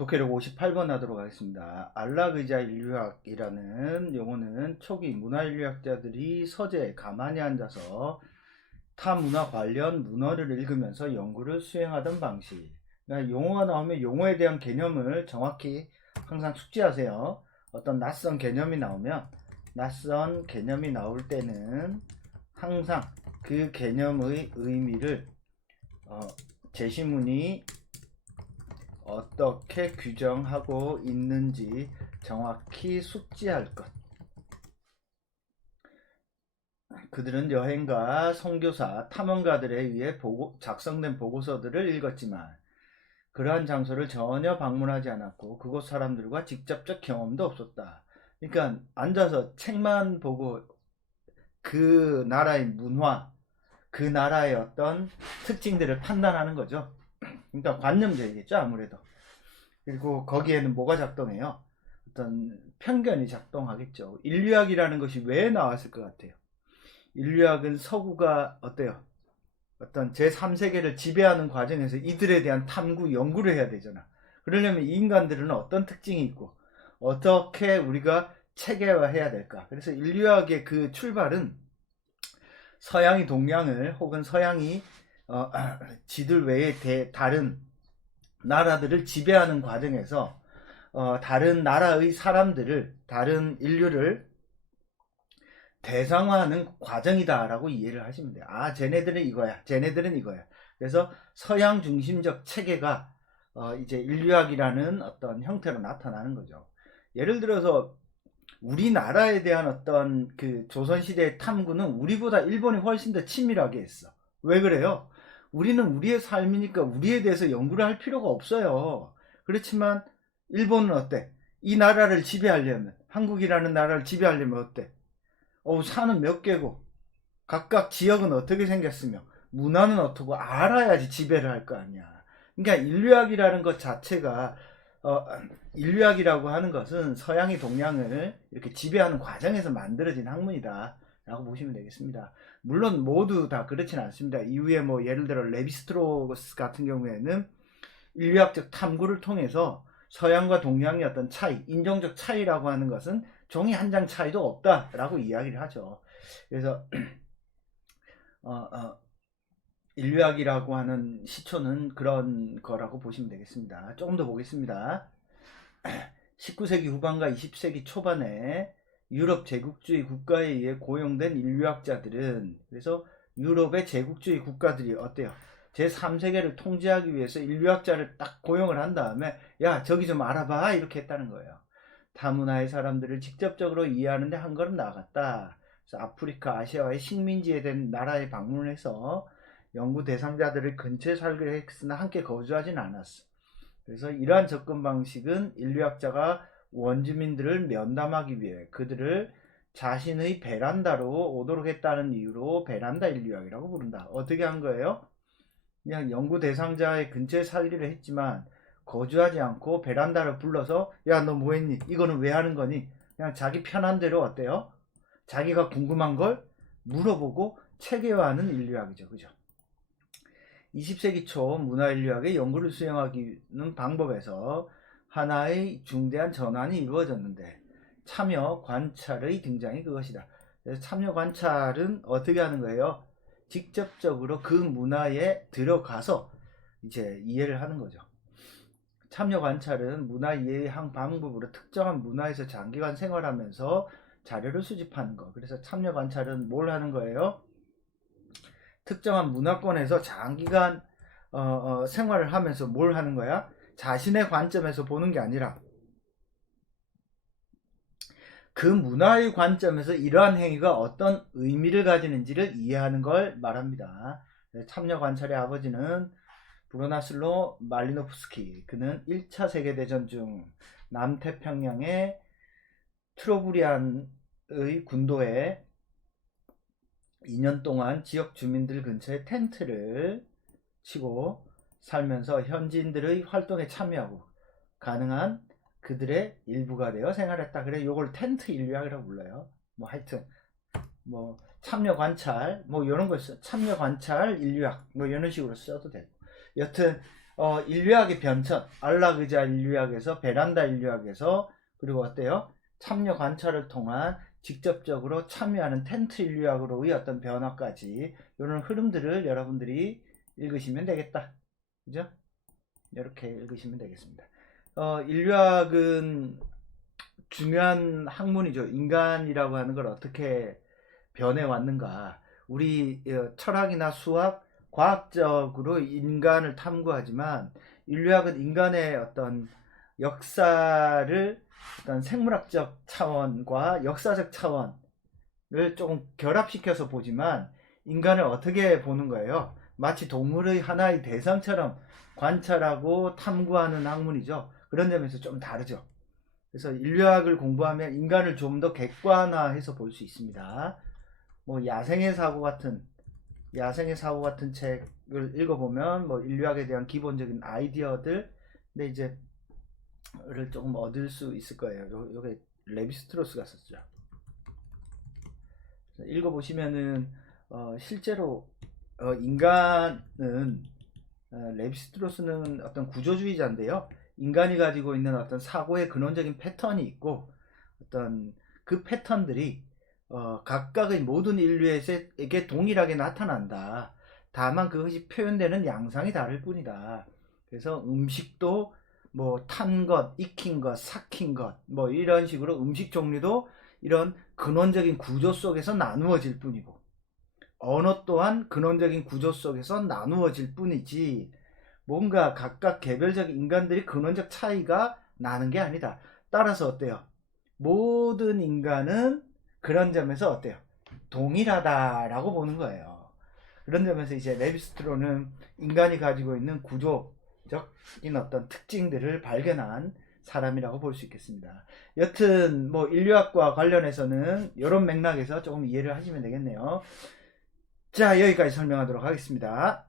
독해력 58번 하도록 하겠습니다. 안락의자 인류학이라는 용어는 초기 문화인류학자들이 서재에 가만히 앉아서 타 문화 관련 문헌을 읽으면서 연구를 수행하던 방식. 그러니까 용어가 나오면 용어에 대한 개념을 정확히 항상 숙지하세요. 어떤 낯선 개념이 나올 때는 항상 그 개념의 의미를 제시문이 어떻게 규정하고 있는지 정확히 숙지할 것. 그들은 여행가, 선교사, 탐험가들에 의해 작성된 보고서들을 읽었지만 그러한 장소를 전혀 방문하지 않았고 그곳 사람들과 직접적 경험도 없었다. 그러니까 앉아서 책만 보고 그 나라의 문화, 그 나라의 어떤 특징들을 판단하는 거죠. 그러니까 관념적이겠죠, 아무래도. 그리고 거기에는 뭐가 작동해요? 어떤 편견이 작동하겠죠. 인류학이라는 것이 왜 나왔을 것 같아요? 인류학은 서구가 어때요? 어떤 제3세계를 지배하는 과정에서 이들에 대한 탐구, 연구를 해야 되잖아. 그러려면 이 인간들은 어떤 특징이 있고 어떻게 우리가 체계화해야 될까? 그래서 인류학의 그 출발은 서양이 동양을 혹은 서양이 지들 외에 다른 나라들을 지배하는 과정에서 다른 나라의 사람들을, 다른 인류를 대상화하는 과정이다라고 이해를 하시면 돼요. 아, 쟤네들은 이거야, 쟤네들은 이거야. 그래서 서양 중심적 체계가 이제 인류학이라는 어떤 형태로 나타나는 거죠. 예를 들어서 우리나라에 대한 어떤 그 조선시대의 탐구는 우리보다 일본이 훨씬 더 치밀하게 했어. 왜 그래요? 우리는 우리의 삶이니까 우리에 대해서 연구를 할 필요가 없어요. 그렇지만 일본은 어때? 이 나라를 지배하려면, 한국이라는 나라를 지배하려면 어때? 산은 몇 개고 각각 지역은 어떻게 생겼으며 문화는 어떻고 알아야지 지배를 할 거 아니야. 그러니까 인류학이라는 것 자체가 인류학이라고 하는 것은 서양이 동양을 이렇게 지배하는 과정에서 만들어진 학문이다 라고 보시면 되겠습니다. 물론 모두 다 그렇지는 않습니다. 이후에 뭐 예를 들어 레비스트로스 같은 경우에는 인류학적 탐구를 통해서 서양과 동양의 어떤 차이, 인종적 차이라고 하는 것은 종이 한 장 차이도 없다라고 이야기를 하죠. 그래서 인류학이라고 하는 시초는 그런 거라고 보시면 되겠습니다. 조금 더 보겠습니다. 19세기 후반과 20세기 초반에 유럽 제국주의 국가에 의해 고용된 인류학자들은, 그래서 유럽의 제국주의 국가들이 어때요? 제3세계를 통제하기 위해서 인류학자를 딱 고용을 한 다음에 야, 저기 좀 알아봐, 이렇게 했다는 거예요. 타문화의 사람들을 직접적으로 이해하는데 한 걸음 나아갔다. 그래서 아프리카, 아시아와의 식민지에 된 나라에 방문을 해서 연구 대상자들을 근처에 살기로 했으나 함께 거주하진 않았어. 그래서 이러한 접근 방식은 인류학자가 원주민들을 면담하기 위해 그들을 자신의 베란다로 오도록 했다는 이유로 베란다 인류학이라고 부른다. 어떻게 한 거예요? 그냥 연구 대상자의 근처에 살기로 했지만 거주하지 않고 베란다를 불러서 야, 너 뭐했니? 이거는 왜 하는 거니? 그냥 자기 편한 대로 어때요? 자기가 궁금한 걸 물어보고 체계화하는 인류학이죠. 그죠? 20세기 초 문화인류학의 연구를 수행하기는 방법에서 하나의 중대한 전환이 이루어졌는데 참여 관찰의 등장이 그것이다. 그래서 참여 관찰은 어떻게 하는 거예요? 직접적으로 그 문화에 들어가서 이제 이해를 하는 거죠. 참여 관찰은 문화 이해의 한 방법으로 특정한 문화에서 장기간 생활하면서 자료를 수집하는 거. 그래서 참여 관찰은 뭘 하는 거예요? 특정한 문화권에서 장기간 생활을 하면서 뭘 하는 거야? 자신의 관점에서 보는 게 아니라 그 문화의 관점에서 이러한 행위가 어떤 의미를 가지는지를 이해하는 걸 말합니다. 참여 관찰의 아버지는 브로나슬로 말리노프스키. 그는 1차 세계대전 중 남태평양의 트로브리안의 군도에 2년 동안 지역 주민들 근처에 텐트를 치고 살면서 현지인들의 활동에 참여하고 가능한 그들의 일부가 되어 생활했다. 그래, 요걸 텐트 인류학이라고 불러요. 뭐 하여튼 뭐 참여 관찰 뭐 이런 거 있어. 참여 관찰 인류학 뭐 이런 식으로 써도 되고. 여튼 인류학의 변천, 안락의자 인류학에서 베란다 인류학에서 그리고 어때요? 참여 관찰을 통한 직접적으로 참여하는 텐트 인류학으로의 어떤 변화까지 이런 흐름들을 여러분들이 읽으시면 되겠다. 그죠? 이렇게 읽으시면 되겠습니다. 인류학은 중요한 학문이죠. 인간이라고 하는 걸 어떻게 변해왔는가. 우리 철학이나 수학, 과학적으로 인간을 탐구하지만 인류학은 인간의 어떤 역사를 어떤 생물학적 차원과 역사적 차원을 조금 결합시켜서 보지만 인간을 어떻게 보는 거예요? 마치 동물의 하나의 대상처럼 관찰하고 탐구하는 학문이죠. 그런 점에서 좀 다르죠. 그래서 인류학을 공부하면 인간을 좀 더 객관화해서 볼 수 있습니다. 뭐 야생의 사고 같은 책을 읽어보면 뭐 인류학에 대한 기본적인 아이디어들, 근데 이제 를 조금 얻을 수 있을 거예요. 요게 레비스트로스가 썼죠. 읽어보시면은 실제로 인간은 레비스트로스는 어떤 구조주의자인데요. 인간이 가지고 있는 어떤 사고의 근원적인 패턴이 있고 어떤 그 패턴들이 각각의 모든 인류에게 동일하게 나타난다. 다만 그것이 표현되는 양상이 다를 뿐이다. 그래서 음식도 뭐 탄 것, 익힌 것, 삭힌 것, 뭐 이런 식으로 음식 종류도 이런 근원적인 구조 속에서 나누어질 뿐이고 언어 또한 근원적인 구조 속에서 나누어질 뿐이지 뭔가 각각 개별적 인간들이 근원적 차이가 나는 게 아니다. 따라서 어때요? 모든 인간은 그런 점에서 어때요? 동일하다라고 보는 거예요. 그런 점에서 이제 레비스트로는 인간이 가지고 있는 구조적인 어떤 특징들을 발견한 사람이라고 볼 수 있겠습니다. 여튼 뭐 인류학과 관련해서는 이런 맥락에서 조금 이해를 하시면 되겠네요. 자, 여기까지 설명하도록 하겠습니다.